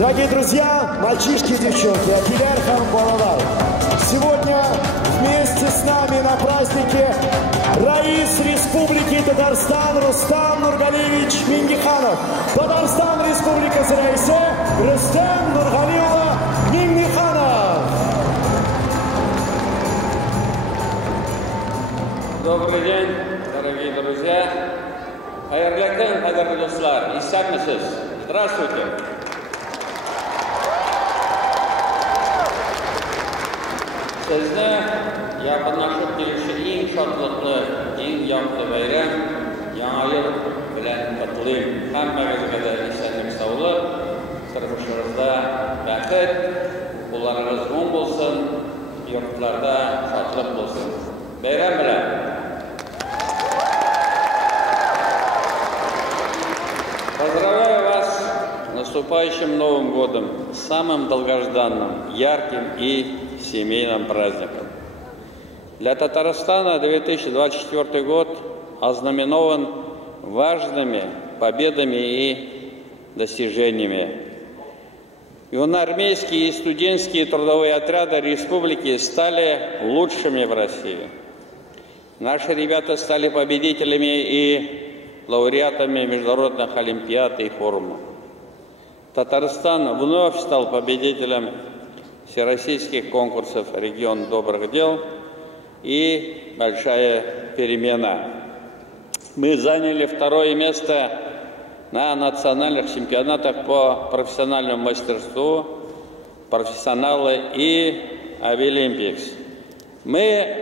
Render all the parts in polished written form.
Дорогие друзья, мальчишки и девчонки, Акилярхан Балалай. Сегодня вместе с нами на празднике Раис Республики Татарстан Рустам Нургалиевич Мингиханов. Татарстан Республикасы Раисы Рустам Нургалиевич Мингиханов. Добрый день, дорогие друзья. Хайырлы күн, кадерле достар. Исәпмесез? Здравствуйте. Сезне якынлашып килүче иң шатлыклы, иң яклы бәйрәм Яңа ел белән котлыйм. Һәммәгезгә дә исәнлек, саулык, тормышыгызда бәхет, кулларыгыз уң булсын, йортларда шатлык булсын. Бәйрәм белән. Поздравляю вас с наступающим Новым годом, самым долгожданным, ярким и семейным праздником. Для Татарстана 2024 год ознаменован важными победами и достижениями. Юноармейские и студенческие трудовые отряды республики стали лучшими в России. Наши ребята стали победителями и лауреатами международных олимпиад и форумов. Татарстан вновь стал победителем всероссийских конкурсов «Регион добрых дел» и «Большая перемена». Мы заняли второе место на национальных чемпионатах по профессиональному мастерству, профессионалы и Авиалимпикс. Мы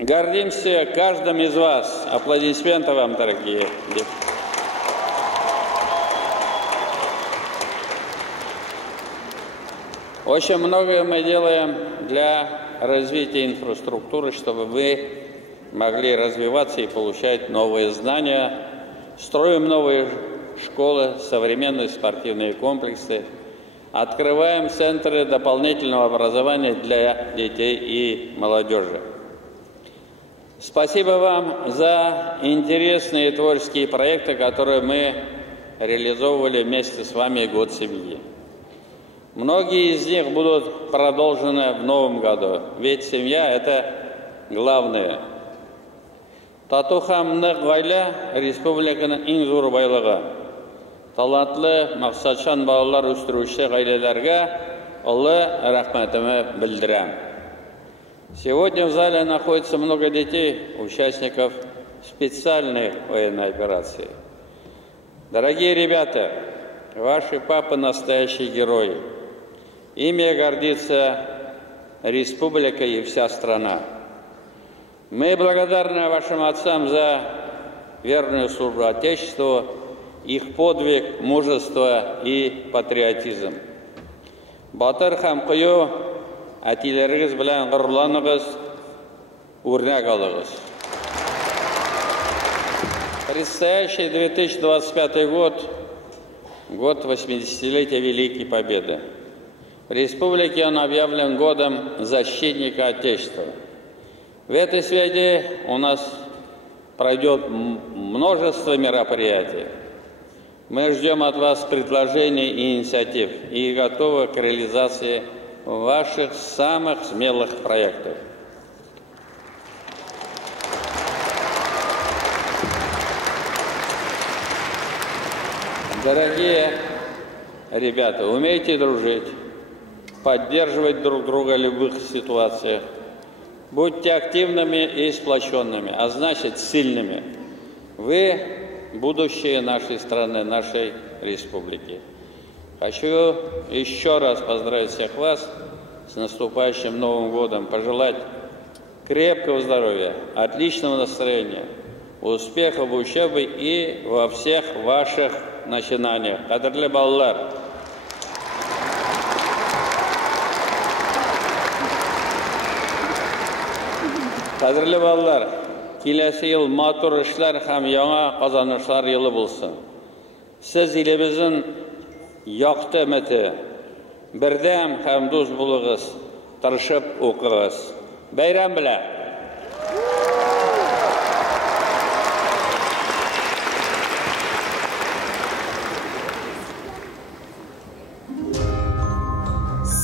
гордимся каждым из вас. Аплодисменты вам, дорогие. Очень многое мы делаем для развития инфраструктуры, чтобы вы могли развиваться и получать новые знания. Строим новые школы, современные спортивные комплексы. Открываем центры дополнительного образования для детей и молодежи. Спасибо вам за интересные творческие проекты, которые мы реализовывали вместе с вами год семьи. Многие из них будут продолжены в новом году, ведь семья – это главное. Татухамны гаилә республиканың иң зур байлыгы. Талантлы, максатчан балалар үстерүче гаиләләргә олы рәхмәтемне белдерәм. Сегодня в зале находится много детей, участников специальной военной операции. Дорогие ребята, ваши папы настоящие герои. Ими гордится республика и вся страна. Мы благодарны вашим отцам за верную службу Отечеству, их подвиг, мужество и патриотизм. Батыр һәм кыю әтиләрегез белән горурланыгыз, үрнәк алыгыз. Предстоящий 2025 год, год 80-летия Великой Победы. В республике он объявлен годом защитника Отечества. В этой связи у нас пройдет множество мероприятий. Мы ждем от вас предложений и инициатив и готовы к реализации ваших самых смелых проектов. Дорогие ребята, умейте дружить, поддерживать друг друга в любых ситуациях. Будьте активными и сплоченными, а значит сильными. Вы – будущее нашей страны, нашей республики. Хочу еще раз поздравить всех вас с наступающим Новым годом, пожелать крепкого здоровья, отличного настроения, успехов в учебе и во всех ваших начинаниях. Кадерле баллар! Кадерле баллар, киләсе ел матур эшләр һәм яңа казанышлар елы булсын. Сез илебезнең якты өмете, бердәм һәм дус булыгыз, тырышып укыгыз. Бәйрәм белән!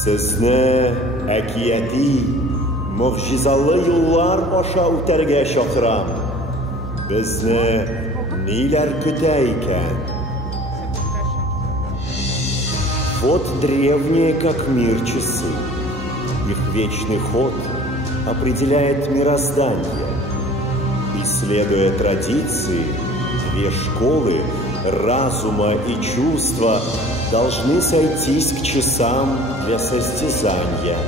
Sizni akiyati mu'jizali yo'llar osha o'targa chaqiram. Bizni nelar kutar ekan? Вот древние, как мир, часы. Их вечный ход определяет мироздание. Исследуя традиции, две школы разума и чувства должны сойтись к часам для состязания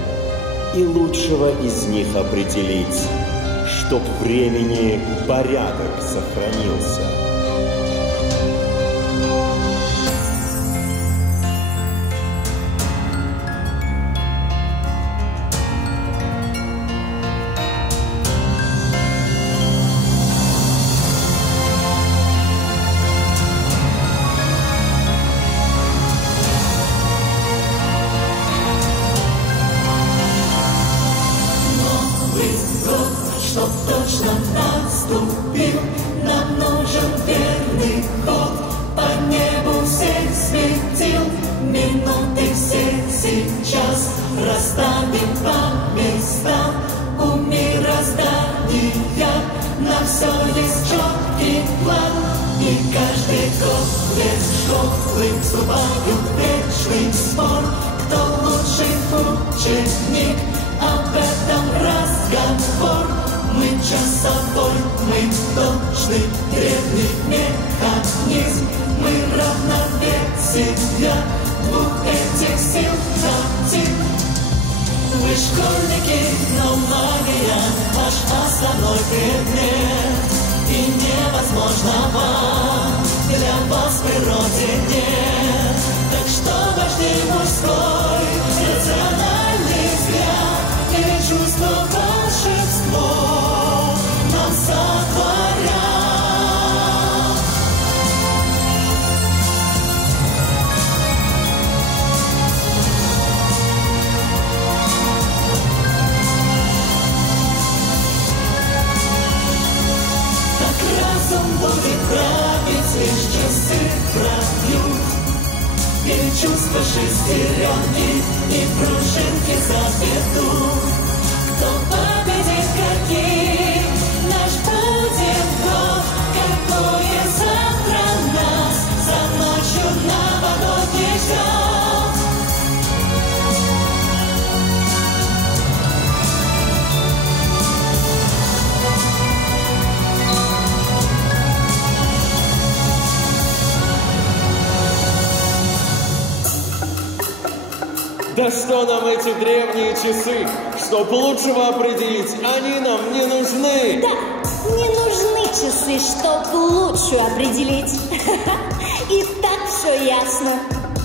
и лучшего из них определить, чтоб времени порядок сохранился. Чувства шестеренки и пружинки заведут. Кто победит, каким наш будет год? Какое завтра нас за ночью новогодней ждет? Да что нам эти древние часы? Чтоб лучшего определить, они нам не нужны. Да, не нужны часы, чтоб лучшую определить. И так все ясно.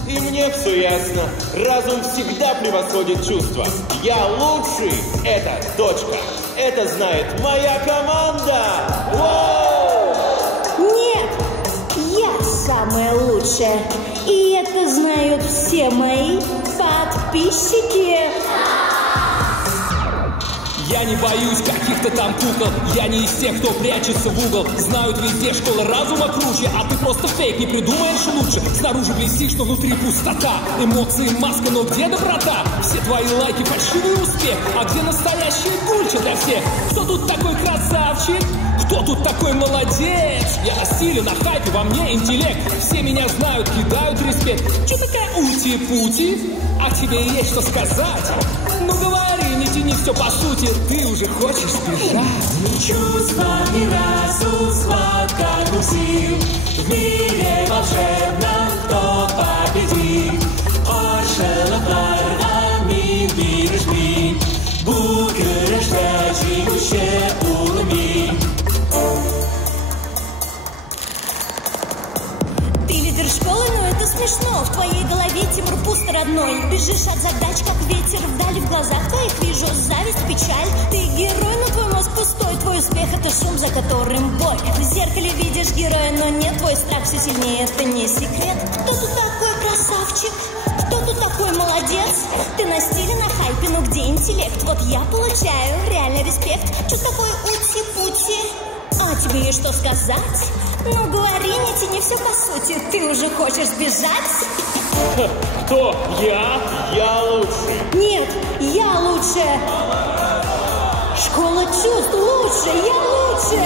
И мне все ясно. Разум всегда превосходит чувства. Я лучший. Это точка. Это знает моя команда. Воу! Нет, я самая лучшая. И это знают все мои подписчики. Я не боюсь каких-то там кукол. Я не из тех, кто прячется в угол. Знают везде, школа разума круче. А ты просто фейк, не придумаешь лучше. Снаружи блестишь, но внутри пустота. Эмоции маска, но где доброта? Все твои лайки фальшивый успех. А где настоящая гульча для всех? Кто тут такой красавчик? Кто тут такой молодец? Я на стиле, на хайпе, во мне интеллект. Все меня знают, кидают респект. Че такая ути-пути? А тебе есть что сказать? Ну говори, не тяни все по сути. Ты уже хочешь сбежать. Чувства и разум, сладко сил. В мире волшебном кто победит? Оршела парвами биржми. Букреждачи уще улми. Ты лидер школы, но это смешно. В твоей голове Тимур пусто родной. Бежишь от задач, как ветер вдали. В глазах твоих вижу зависть, печаль. Ты герой, но твой мозг пустой. Твой успех — это шум, за которым бой. В зеркале видишь героя, но нет. Твой страх все сильнее, это не секрет. Кто тут такой красавчик? Кто тут такой молодец? Ты на стиле, на хайпе, но где интеллект? Вот я получаю реальный респект. Что такое ути-пути? А знала тебе ей что сказать. Но говори, не тяни все по сути. Ты уже хочешь сбежать? Кто? Я? Я лучше. Нет, я лучше. Школа чувств лучше, я лучше.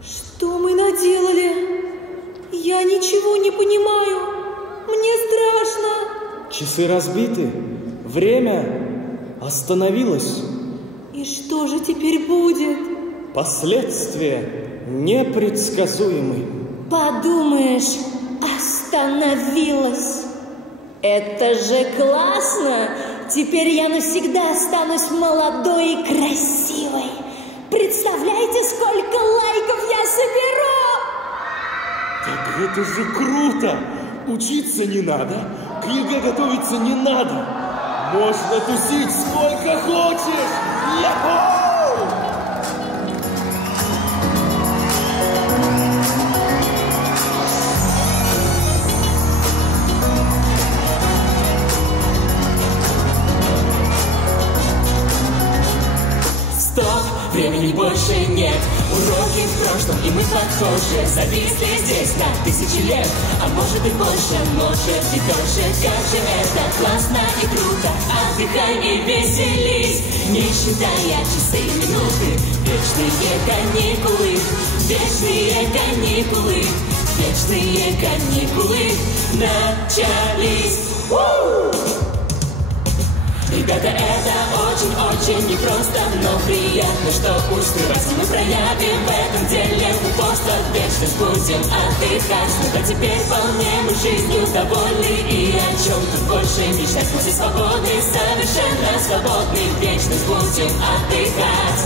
Что мы наделали? Я ничего не понимаю. Мне страшно. Часы разбиты. Время остановилось. И что же теперь будет? Последствия непредсказуемы. Подумаешь, остановилась. Это же классно. Теперь я навсегда останусь молодой и красивой. Представляете, сколько лайков я соберу? Так это же круто! Учиться не надо, к ЕГЭ готовиться не надо. Можно тусить сколько хочешь! Яху! Времени больше нет, уроки в прошлом, и мы похожи. Зависли здесь на тысячи лет, а может и больше, может и дольше. Как же это классно и круто, отдыхай и веселись, не считая часы и минуты. Вечные каникулы, вечные каникулы, вечные каникулы начались. Ребята, это очень-очень непросто, но приятно, что успевать мы проявим в этом деле упорство. Вечность будем отдыхать, но теперь вполне мы жизнью довольны. И о чем тут больше мечтать, мы все свободны, совершенно свободны. Вечность будем отдыхать.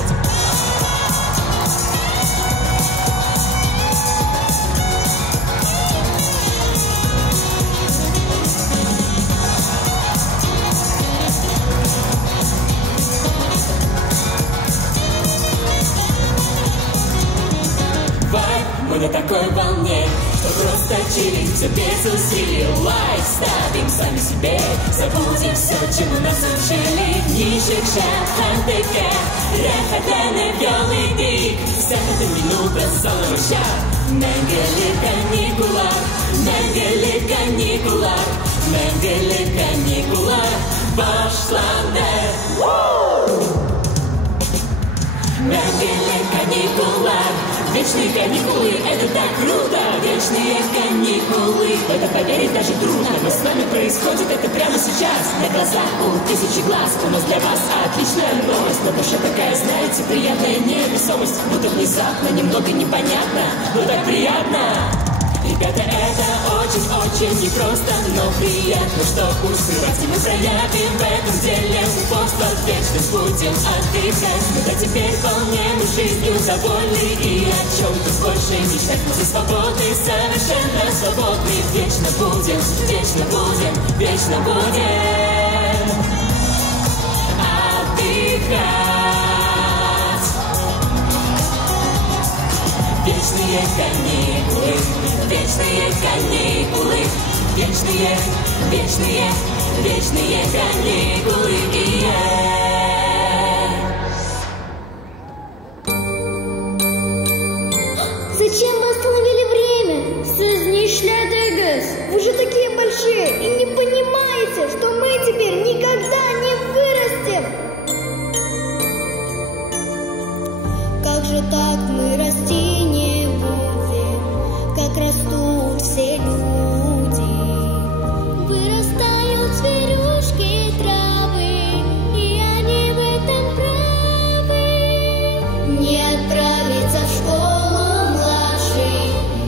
Мы на такой волне, что просто чилим, все без усилий. Лайк ставим сами себе, забудем все, чему нас учили. Ніжик шахантика, рехатене вялыдик, всякая минута солнышка. Менгели каникулар, менгели каникулар, менгели каникулар, башланде. Менгели каникулар. Вечные каникулы, это так круто! Вечные каникулы, в это поверить даже трудно. Но с нами происходит это прямо сейчас, на глазах у тысячи глаз. У нас для вас отличная новость, на душе такая, знаете, приятная невесомость. Будто внезапно, немного непонятно, но так приятно. Ребята, это очень-очень непросто, но приятно, что успевать и мы проявим в этом деле упорство. Вечность будем отдыхать, но теперь вполне мы жизнью довольны. И о чем тут больше мечтать, мы все свободны, совершенно свободны. Вечно будем, вечно будем, вечно будем отдыхать. Вечные каникулы, вечные каникулы, вечные, вечные, вечные каникулы. Зачем вы остановили время? Siz ne işlediniz? Вы же такие большие и не понимаете, что мы теперь никогда не вырастем. Как же так мы расти не будем, как растут все люди? Вырастают зверюшки, травы, и они в этом правы. Не отправиться в школу младшей,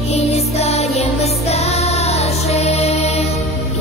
и не станем мы старше, и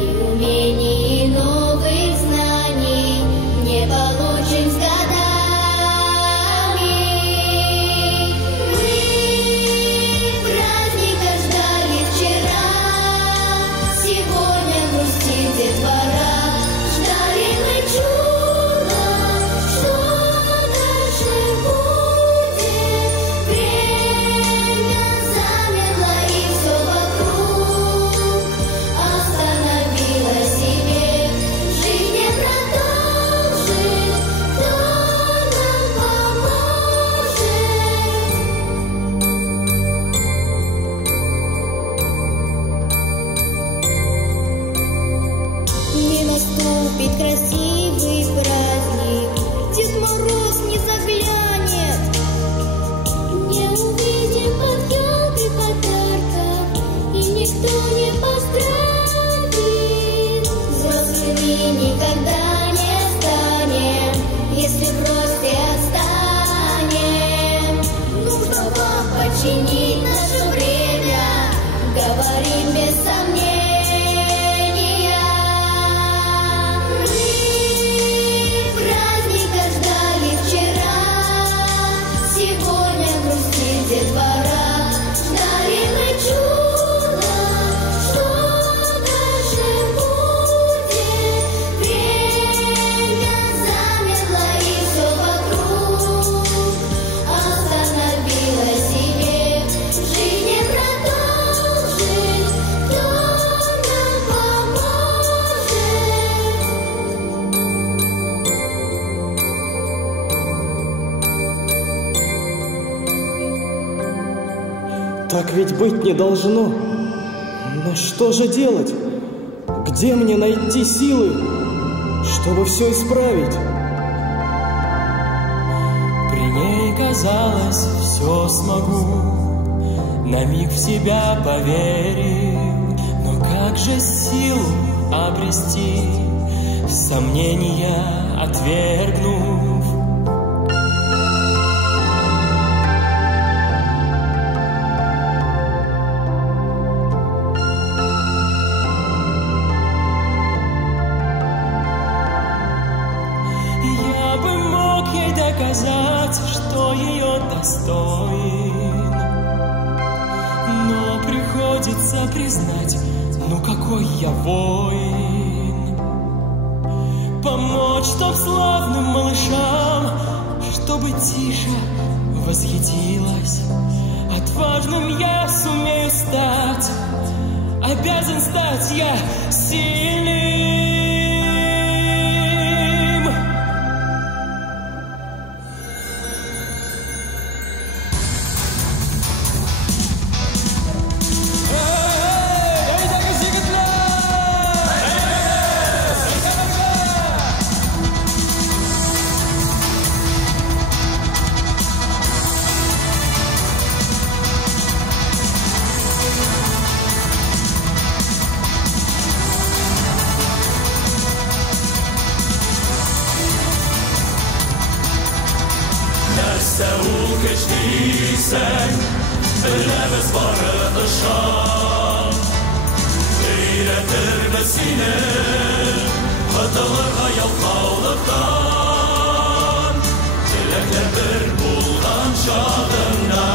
наступит красивый праздник, Дед Мороз не заглянет, не увидим под елкой подарков, и никто не поздравит. Взрослыми никогда не станем, если просто отстанем. Нужно вам починить наше время, говорим без сомнения. Мы праздника ждали вчера, сегодня грустит детвора. Ждали мы чудо, что дальше будет. Время замерло и все вокруг остановилось, и век жизнь не продолжит. Кто нам поможет? Так ведь быть не должно. Но что же делать? Где мне найти силы, чтобы все исправить? При ней казалось, все смогу, на миг в себя поверил. Но как же силу обрести, сомнения отвергнув? Я бы мог ей доказать, что ее достоин, но приходится признать, ну какой я воин. Помочь так славным малышам, чтобы тише восхитилась. Отважным я сумею стать, обязан стать я сильным. Нәрсә ул көч дисәң, беләбез бары ышан. Өйрәтербез сине котылырга ялкаулыктан. Теләкләр бер булган чагында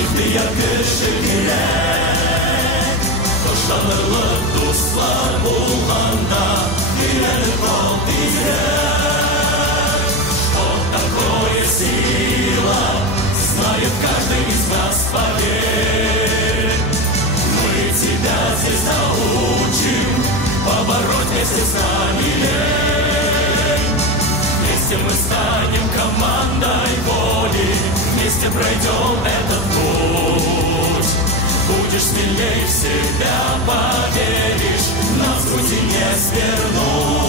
ихтыяр кеше кирәк. Ышанырлык дуслар булганда өйрәнеп кал тизрәк. Что такое сила, знает каждый из нас, поверь. Мы тебя здесь научим побороть вместе с нами лень. Вместе мы станем командой воли, вместе пройдем этот путь. Будешь смелей в себя, поверишь, нас в пути не свернуть.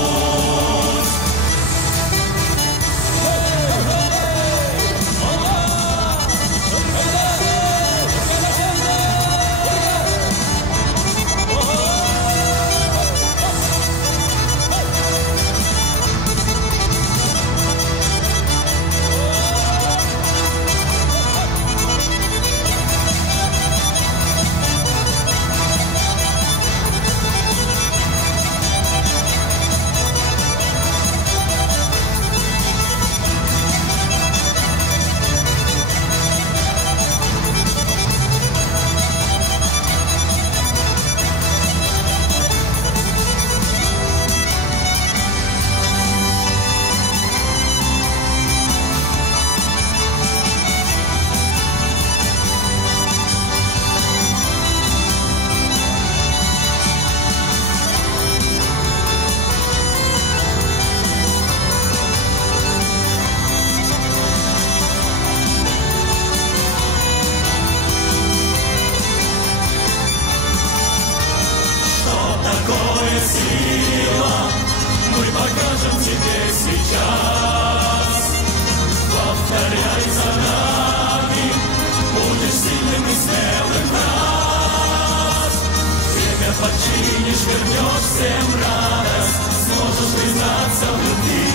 вернешь всем радость, сможешь признаться в любви.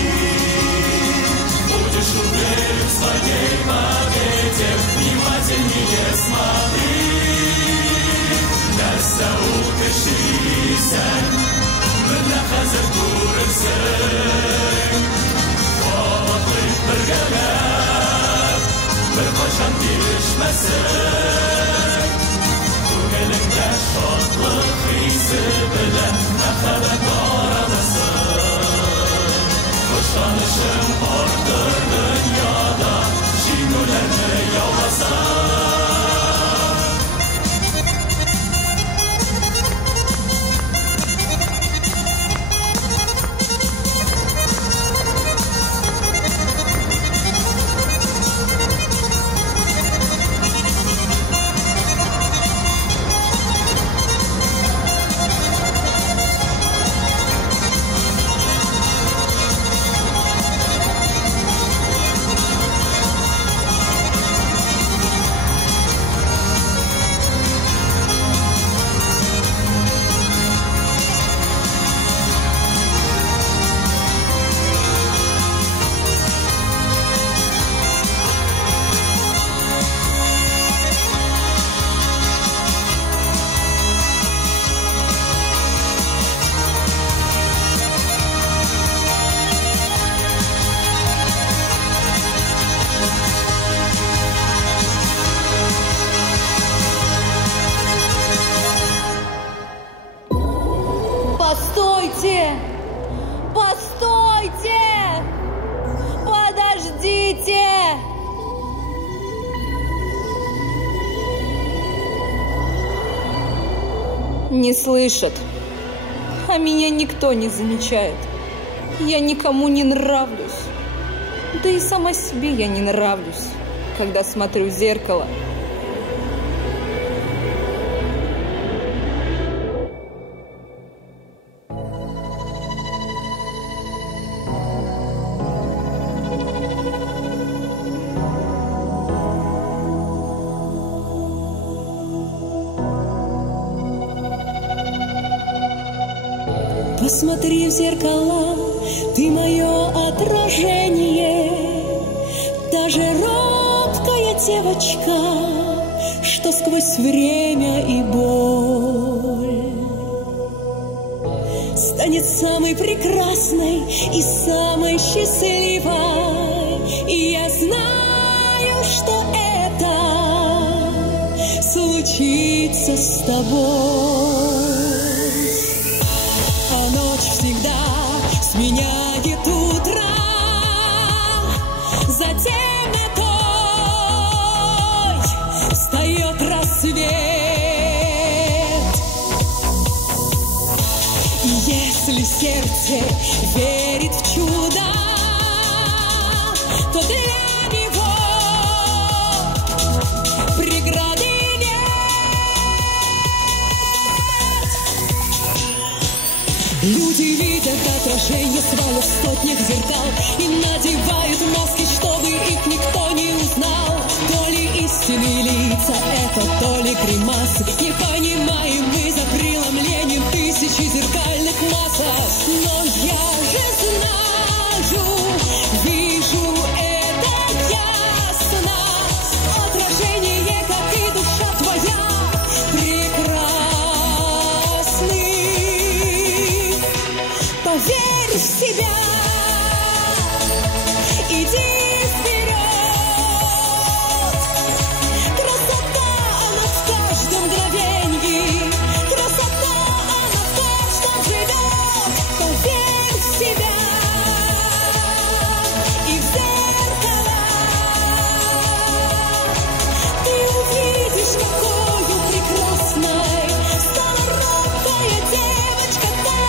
Будешь уверен в своей победе, внимательнее смотри. Derste ukışıysan, bunda hazır durursun. Ovatlık bir gagab, bir koşan gelişmesin. Ko'nglingda shodlik hisi bilan nafaqat oralasın. Hoşlanışim ordir dunyoda, jingularni yovlasan. Постойте! Постойте! Подождите! Не слышат. А меня никто не замечает. Я никому не нравлюсь. Да и сама себе я не нравлюсь, когда смотрю в зеркало. Посмотри в зеркала, ты мое отражение, та же робкая девочка, что сквозь время и боль станет самой прекрасной и самой счастливой. И я знаю, что это случится с тобой. Всегда сменяет утро, затем метой встает рассвет. И если сердце верит в чудо, то для него преграды Люди видят отражение свое в сотнях зеркал и надевают маски, чтобы их никто не узнал. То ли истинные лица это, то ли гримасы. Не понимаем мы за преломлением тысячи зеркальных масок. Но я же знаю, вижу это ясно. Отражение, как и душа твоя, прекрасны. Поверь в себя, иди вперед. Красота, она в каждом мгновении, красота, она в каждом живет. Поверь в себя и в зеркало. Ты увидишь, какую прекрасной стала робкая девочка та,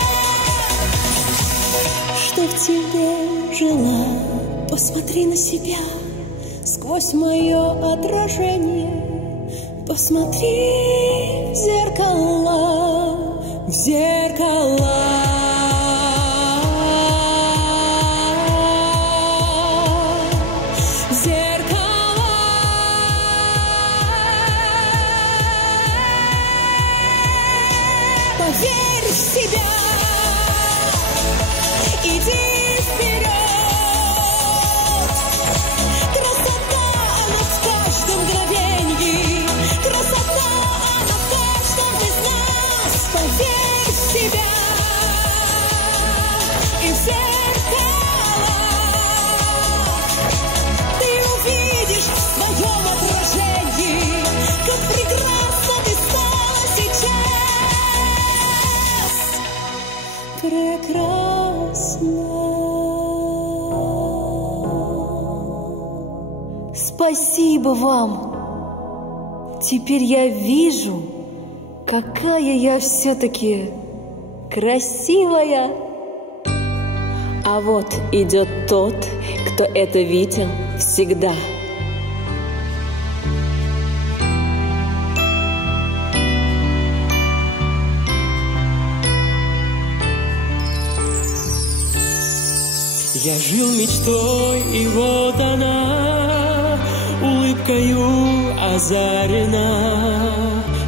что в тебе жила. Посмотри на себя сквозь мое отражение. Посмотри в зеркало, в зеркало. Поверь в себя. прекрасна. Спасибо вам. Теперь я вижу, какая я все-таки красивая. А вот идет тот, кто это видел всегда. Я жил мечтой, и вот она улыбкою озарена.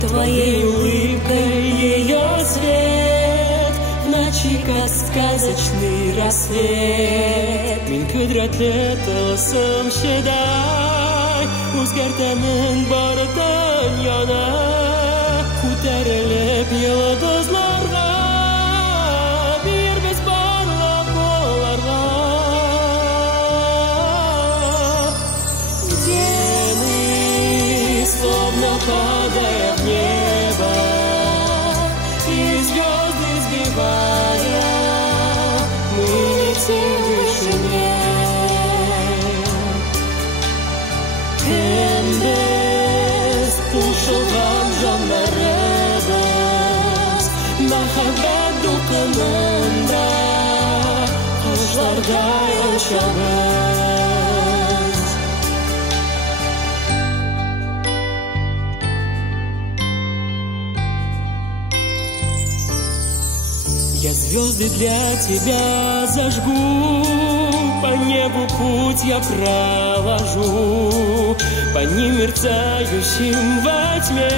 Твоей улыбкой ее свет в ночи, как сказочный рассвет. Мин кудратлы тылсым шедай, үзгәртәмен бары дөньяны, күтәрелеп йолдызларга. Падая в небо, и звезды сбивая, мы летим в вышине. Кем без ушылган жаннарыбыз, мәхәббәт дулкынында, кошлардай очабыз. Я звезды для тебя зажгу, по небу путь я проложу, по ним мерцающим во тьме.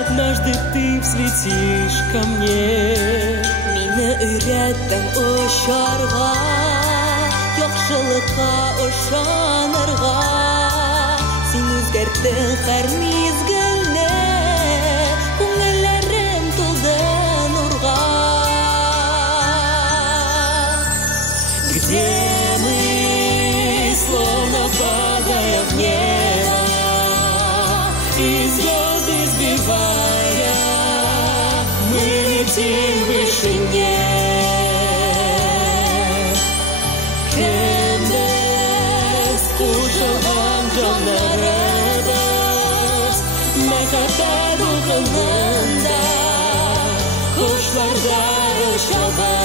Однажды ты взлетишь ко мне. Мине өйрәттең очарга, яхшылыкка ышанырга. Син үзгәрттең һәр мизгелне, күңелләрем тулды нурга. Где мы, словно падая в небо, и звезды сбивая, мы летим в вышине. Кем без ушылган жаннарыбыз, мәхәббәт дулкынында, кошлардай очабыз.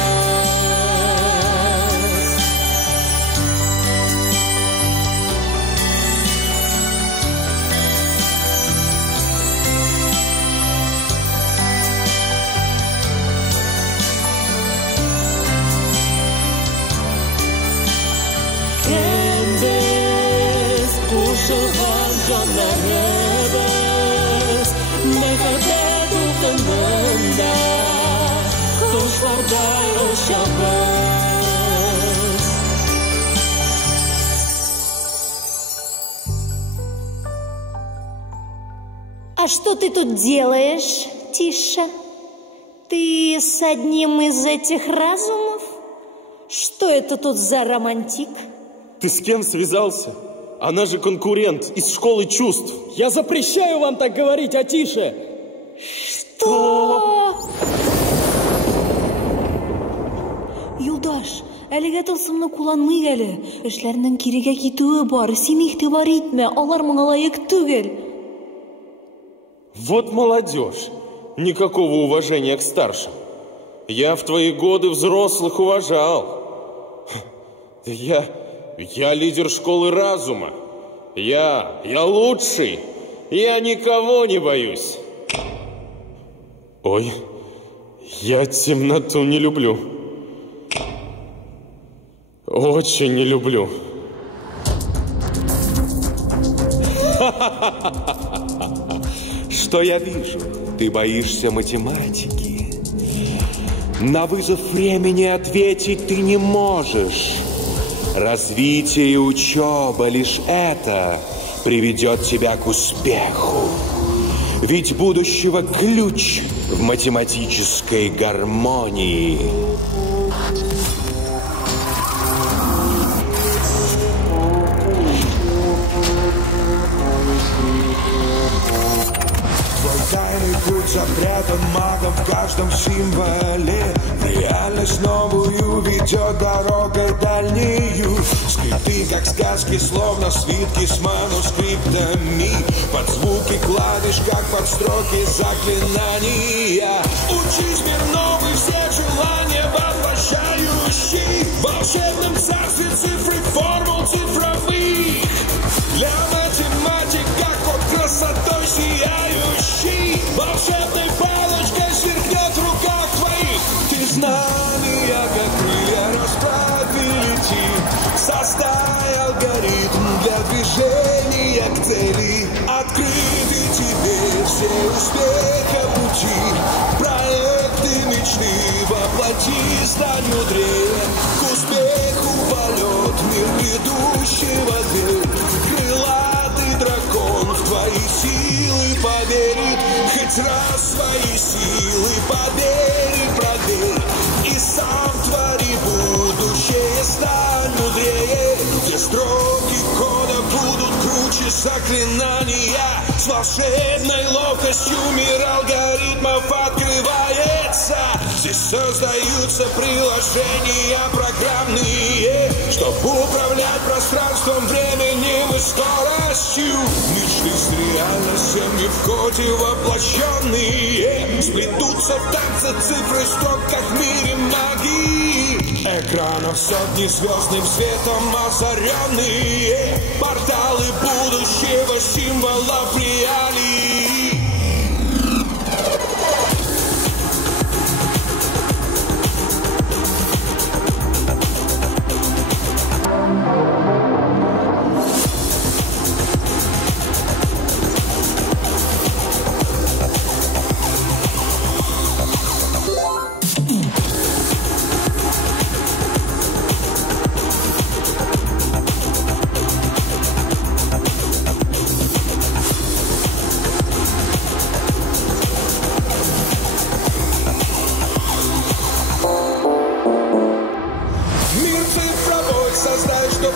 Ушылган жаннарыбыз, мәхәббәт дулкынында, кошлардай очабыз. А что ты тут делаешь, Тиша? Ты с одним из этих разумов? Что это тут за романтик? Ты с кем связался? Она же конкурент из школы чувств. Я запрещаю вам так говорить, Атише. Что? Юлдаш, әлегә тылсымны кулланмый әле. Эшләрнең кирегә китүе бар. Син игътибар итмә, алар моңа лаек түгел. Вот молодежь. Никакого уважения к старшим. Я в твои годы взрослых уважал. Я лидер школы разума. Я лучший. Я никого не боюсь. Ой, я темноту не люблю. Очень не люблю. Что я вижу? Ты боишься математики. На вызов времени ответить ты не можешь. Развитие и учеба, лишь это приведет тебя к успеху. Ведь будущего ключ в математической гармонии. Твой тайный путь запрятан магом в каждом символе. В вечность новую ведет дорогой дальнюю. Скрипты, как сказки, словно свитки с манускриптами. Под звуки клавиш, как под строки заклинания. Учись, мир новый, все желания воплощающий. В волшебном царстве цифры, формул цифровых. Для математика код красотой сияющий. Волшебной палочкой сверкнет в руках твоих. Ты знания, как крылья, расправи, лети. Составь алгоритм для движения к цели. Открыты тебе все успеха пути. Проекты мечты воплоти, стань мудрее. К успеху полет, мир грядущего дверь. Крылатый дракон в твои силы поверит. Хоть раз свои силы поверь и проверь. И сам твори будущее, стань мудрее. Где строки кода будут круче заклинания. С волшебной ловкостью мир алгоритмов открывается. Здесь создаются приложения программные, чтобы управлять пространством, временем и скоростью. Мечты с реальностями в коде воплощенные сплетутся в танце цифры строк, как в мире магии. Экранов сотни звездным светом озаренные. Порталы будущего, символов реалий.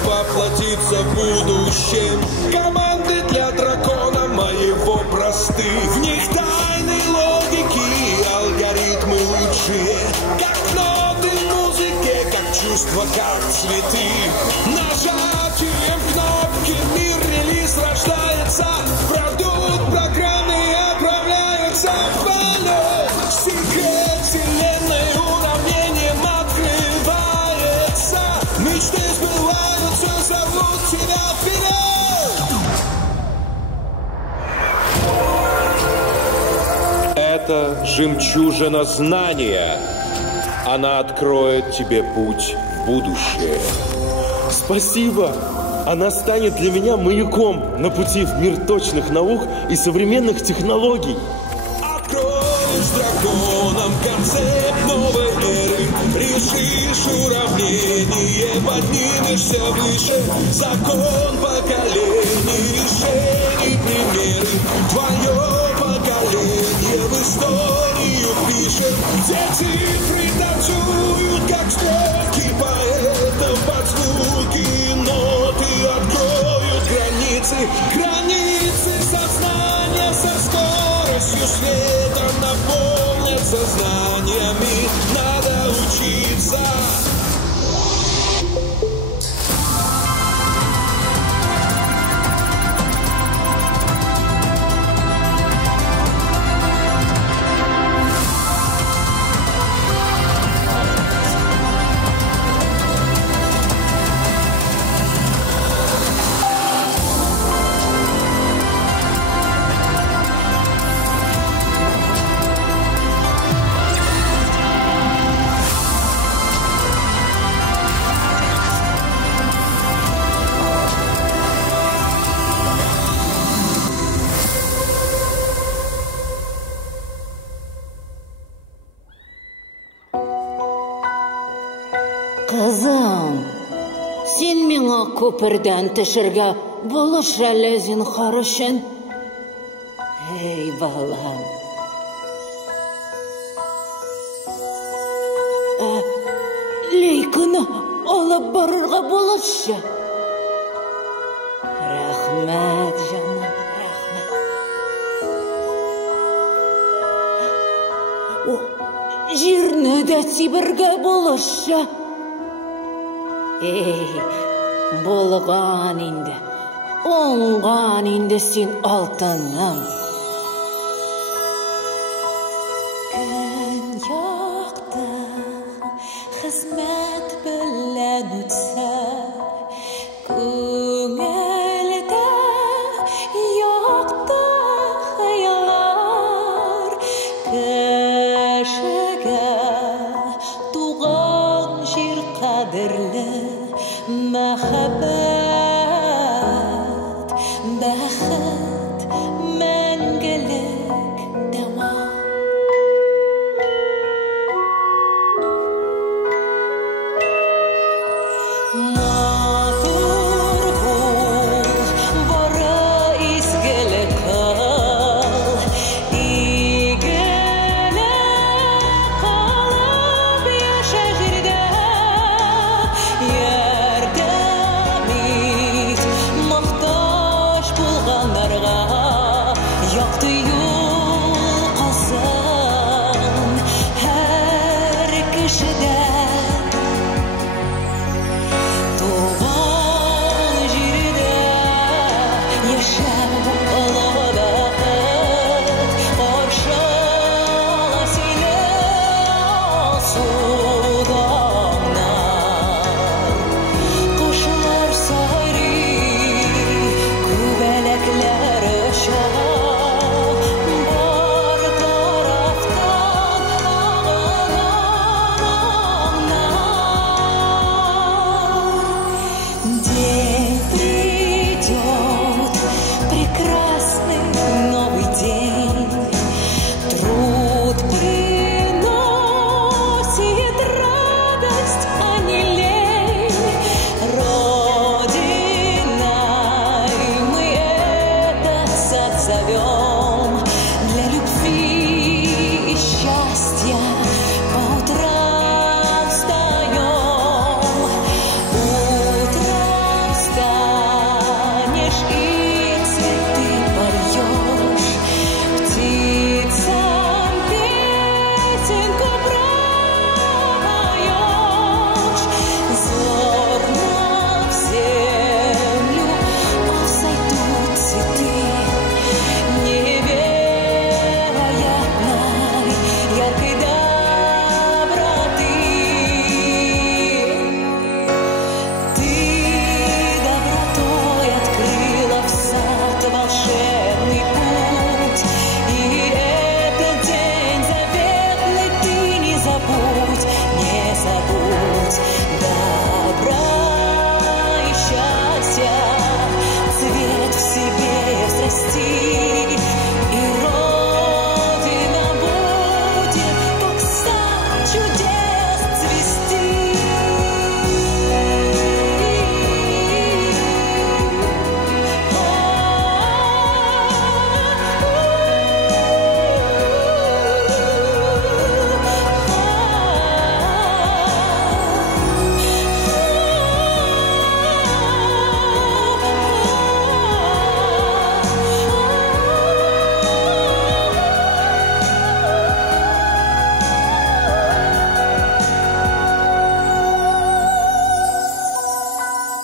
Воплотиться в будущем. Команды для дракона моего просты. В них тайны логики, алгоритмы лучшие. Как ноты в музыке, как чувства, как цветы. Нажатием кнопки мир релиз рождается. Продукт программы отправляется в полет. Секрет вселенной уравнением открывается. Мечты сбываются, зовут тебя вперед! Это жемчужина знания. Она откроет тебе путь в будущее. Спасибо! Она станет для меня маяком на пути в мир точных наук и современных технологий. Откроешь драконом концепт новой эры. Решишь уравнение, поднимешься выше. Закон поколений, решений, примеры. Твое поколение в историю пишет. Где цифры танцуют, как строки поэтов под звуки ноты. Откроют границы, границы сознания со скоростью света наполнятся знаниями. Надо учиться. Kızım, sen meni ko'pirdan tashirga bo'lish ralezin xorishın. Ey balam. Lekin olib borarga bo'lishcha. Rahmat canım, rahmat. O yerni Дәти бергә булышча. Эй, булган инде. Оңган инде син алтыным. Көн якты, хезмәт белән үтсә, күңелдә якты хыяллар. Кешегә туган җир кадерле, мәхәббәт, бәхет, мәңгелек дәвам. Матур бул, бары изгелек кыл, игелек калып яша җирдә. Ярдәм ит мохтаҗ булганнарга, якты юл калсын һәр кешедә. Туган җирдә яшәү олы бәхет, каршыла сине алсуданнар. Кошлар сайрый, күбәләкләр оча, бар тарафтан агылган. День придет, прекрасный новый день. Труд приносит радость, а не лень. Родиной мы этот сад зовем. Для любви и счастья по утрам встаем. Утром встанешь и цветы польешь, птицам песенку пропоешь. Зорно в землю взойдут цветы невероятной яркой доброты. Ты добротой открыла в сад волшебный путь, и этот день заветный ты не забудь, не забудь. Добра и счастья цвет в себе взрасти, и Родина будет, как сад чудес, цвести.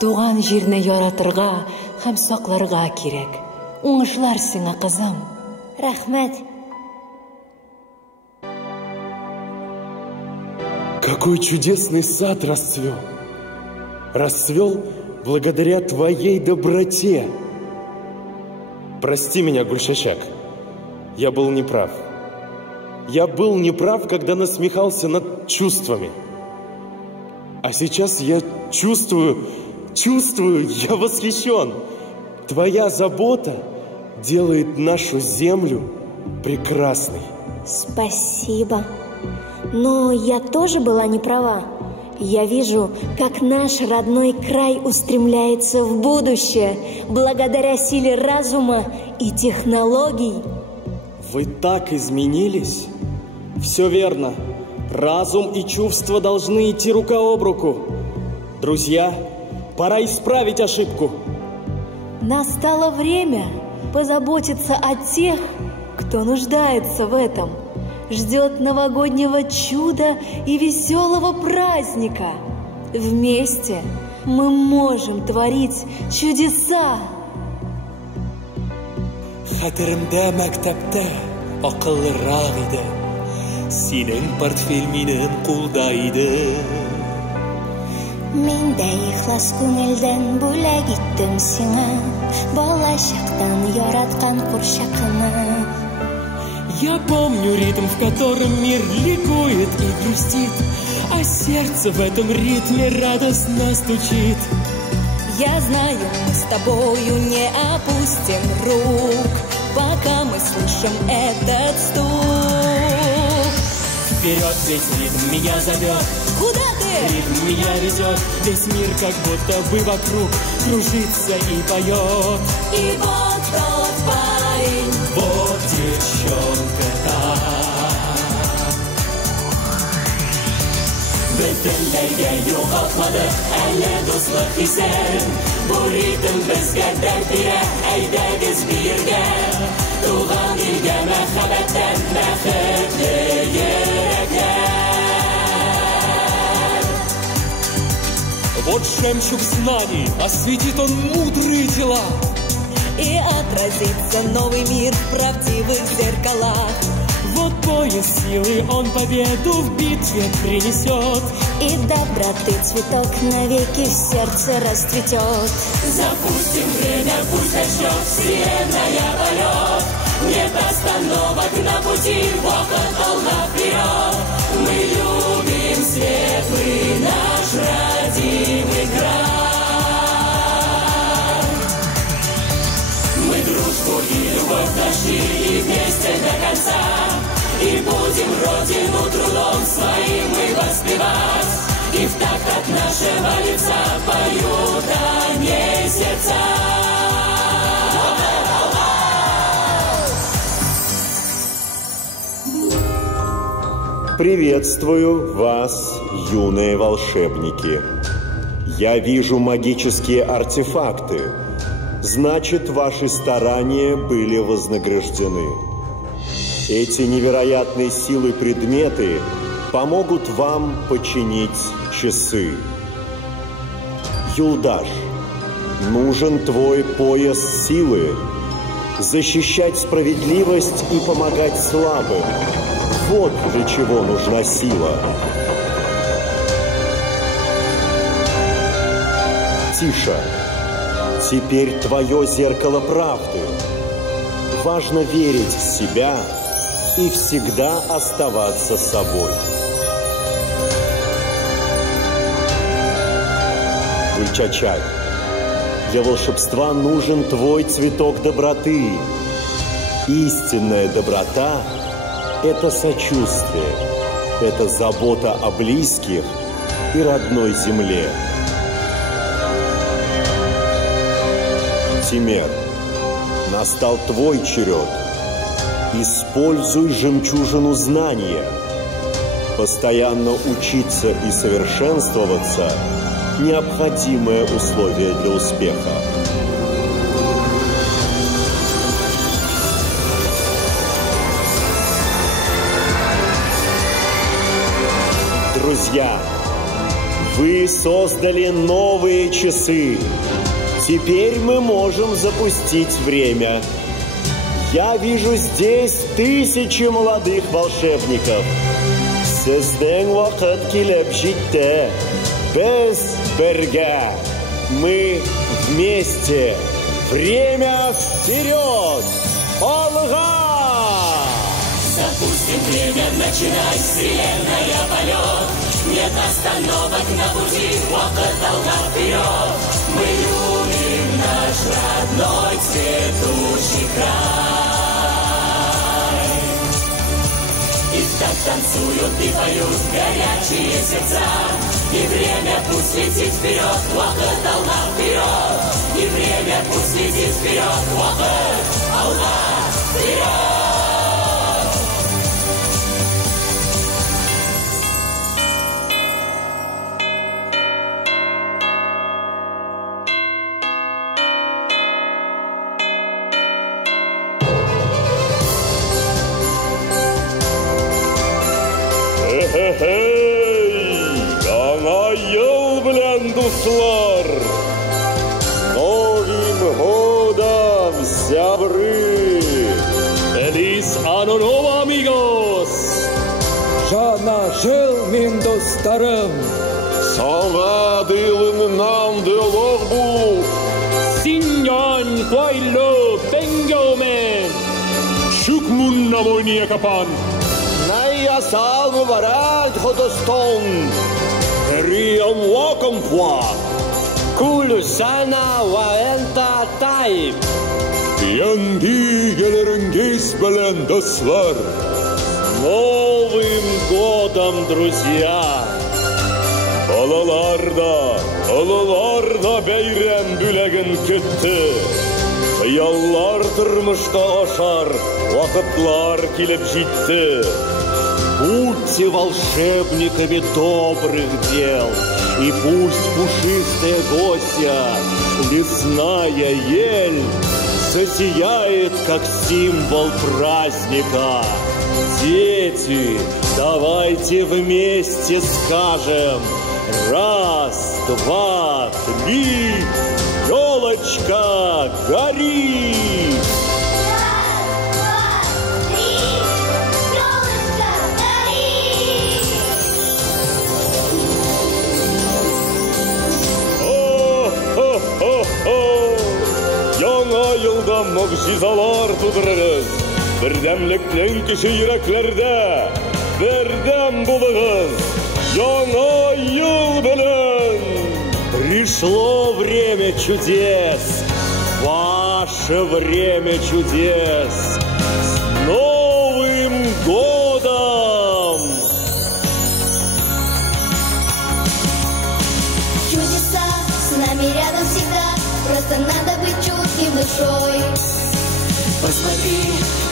Туган җирне яратырга һәм сакларга кирәк. Уңышлар сиңа, кызым. Рәхмәт. Какой чудесный сад расцвел. Расцвел благодаря твоей доброте. Прости меня, Гульшашак. Я был неправ. Я был неправ, когда насмехался над чувствами. А сейчас я чувствую, я восхищен. Твоя забота делает нашу землю прекрасной. Спасибо. Но я тоже была не права. Я вижу, как наш родной край устремляется в будущее, благодаря силе разума и технологий. Вы так изменились? Все верно. Разум и чувства должны идти рука об руку. Друзья, пора исправить ошибку. Настало время позаботиться о тех, кто нуждается в этом. ждет новогоднего чуда и веселого праздника. Вместе мы можем творить чудеса. Хәтеремдә мәктәптә акыллырак иде. Синең портфель минем кулда иде. Мин дә ихлас күңелдән бүләк иттем сиңа, балачактан яраткан курчакны. Я помню ритм, в котором мир ликует и грустит, а сердце в этом ритме радостно стучит. Я знаю, мы с тобою не опустим рук, пока мы слышим этот стук. Вперед, ведь ритм меня зовет. Куда ты? Ритм меня везет. Весь мир как будто бы вокруг кружится и поет. И вот тот парень, вот девчонка та. Бөтенләйгә югалтмадык әле дуслык хисен. Бу ритм безгә дәрт бирә, әйдәгез биергә. Туган илгә мәхәббәттән бәхетле йөрәкләр. Вот жемчуг знаний, осветит он мудрые дела. И отразится новый мир в правдивых зеркалах. Вот пояс силы, он победу в битве принесет. И доброты цветок навеки в сердце расцветет. Запустим время, пусть начнет вселенная полет. Нет остановок на пути, вокруг волна вперед. Мы любим светлый наш родимый край. Мы дружбу и любовь нашли и вместе до конца. И будем родину трудом своим мы воспевать. И в такт от нашего лица поют они сердца. Приветствую вас, юные волшебники. Я вижу магические артефакты. Значит, ваши старания были вознаграждены. Эти невероятные силы предметы помогут вам починить часы. Юлдаш, нужен твой пояс силы. Защищать справедливость и помогать слабым. Вот для чего нужна сила. Тиша, теперь твое зеркало правды. Важно верить в себя и всегда оставаться собой. Гульчачай, для волшебства нужен твой цветок доброты. Истинная доброта – это сочувствие, это забота о близких и родной земле. Тимер, настал твой черед. Используй жемчужину знания. Постоянно учиться и совершенствоваться – необходимое условие для успеха. Друзья, вы создали новые часы. Теперь мы можем запустить время. Я вижу здесь тысячи молодых волшебников. Сезден вакыт килеп җитте. Без бергә. Мы вместе. Время вперед! Алга! Запустим время, начинай вселенная полет. Нет остановок на пути, вокруг волна вперед. Мы любим наш родной цветущий край. И так танцуют и поют горячие сердца. И время пусть летит вперед, вокруг волна вперед. И время пусть летит вперед, вокруг волна вперед. дуслар! Новым годом, сябры! Feliz Año Nuevo, amigos! Жана жыл мен достарым! Саңа дылыннан дылық бұл! Синьон Куайло Бенгомен! Шукмунна мойния капан! Найя салму барад ходостон! Риам вакам пуа! Кулу сана ваэнта тайп! Янги гелеренгейс белен дослар! Новым годом, друзья! Олыларда бәйрәм бүләген көтті. Хыяллар тормышка ашар, вакытлар килеп җитте. Будьте волшебниками добрых дел, и пусть пушистая гостья, лесная ель, засияет, как символ праздника. Дети, давайте вместе скажем: раз, два, три, елочка, гори! Яңа елда могҗизалар тудырырыз. Бердәмлекнең кеше йөрәкләрдә бердәм булыгыз. Яңа ел белән! Пришло время чудес, ваше время чудес. С Новым годом! Чудеса с нами рядом всегда, просто надо быть чутким душой. Посмотри,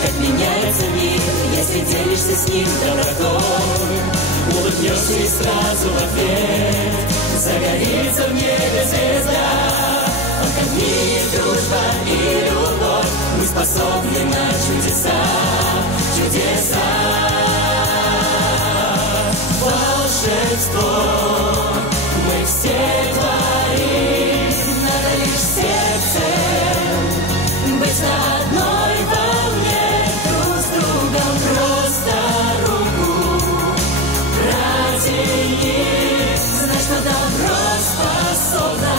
как меняется мир, если делишься с ним добротой. Улыбнешься и сразу в ответ загорится в небе звезда. Только в мире дружба и любовь, мы способны на чудеса, чудеса. Волшебство мы все творим, надо лишь сердцем быть на одной волне, друг с другом просто руку протяни. Знай, что добро способно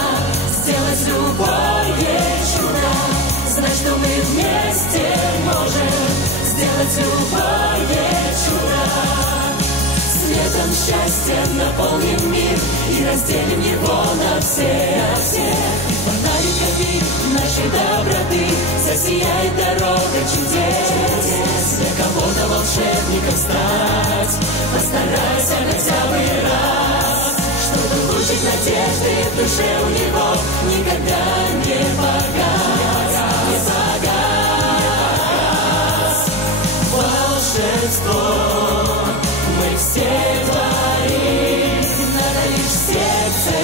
сделать любое чудо. Знай, что мы вместе можем сделать любое чудо. Светом счастья наполним мир и разделим его на всех. Фонарик любви нашей доброты засияет дорога чудес. Для кого-то волшебником стать постарайся хотя бы раз, чтобы лучик надежды в душе у него никогда не погас, не погас. Волшебство мы все творим, надо лишь сердце